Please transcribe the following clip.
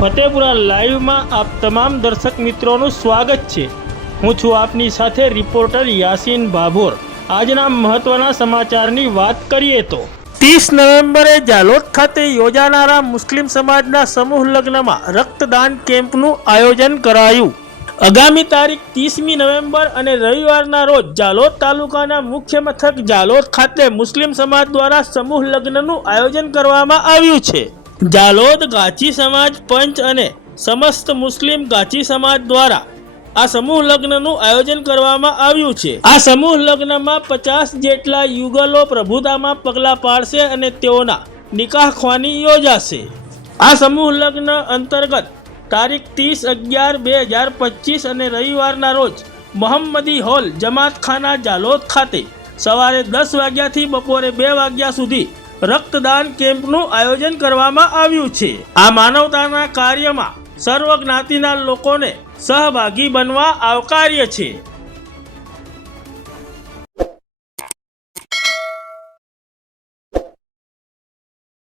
ફતેપુરા લાઈવમાં આપ તમામ દર્શક મિત્રોનું સ્વાગત છે। હું છું આપની સાથે રિપોર્ટર યાસીન ભાભોર। આજના મહત્વના સમાચારની વાત કરીએ તો 30 નવેમ્બરે જાલોદ ખાતે યોજાનારા મુસ્લિમ સમાજના સમૂહ લગ્નમાં રક્તદાન કેમ્પનું આયોજન કરાયું। આગામી તારીખ 30મી નવેમ્બર અને રવિવારના રોજ જાલોદ તાલુકાના મુખ્ય મથક જાલોદ ખાતે મુસ્લિમ સમાજ દ્વારા સમૂહ લગ્નનું આયોજન કરવામાં આવ્યું છે। જાલોદ ગાચી સમાજ પંચ અને સમસ્ત મુસ્લિમ ગાચી સમાજ દ્વારા આ સમૂહ લગ્નનું આયોજન કરવામાં આવ્યું છે। આ સમૂહ લગ્નમાં 50 જેટલા યુગલો પ્રભુતામાં પગલાં પાડશે અને તેઓના નિકાહ ખ્વાની યોજાશે। આ સમૂહ લગ્ન અંતર્ગત તારીખ 30/11/2025 અને રવિવારના રોજ મોહમ્મદી હોલ જમાતખાના જાલોદ ખાતે સવારે 10 વાગ્યાથી બપોરે 2 વાગ્યા સુધી રક્તદાન કેમ્પનું આયોજન કરવામાં આવ્યું છે। આ માનવતાના કાર્યમાં સર્વ જ્ઞાતિના લોકોને સહભાગી બનવા આવકાર્ય છે।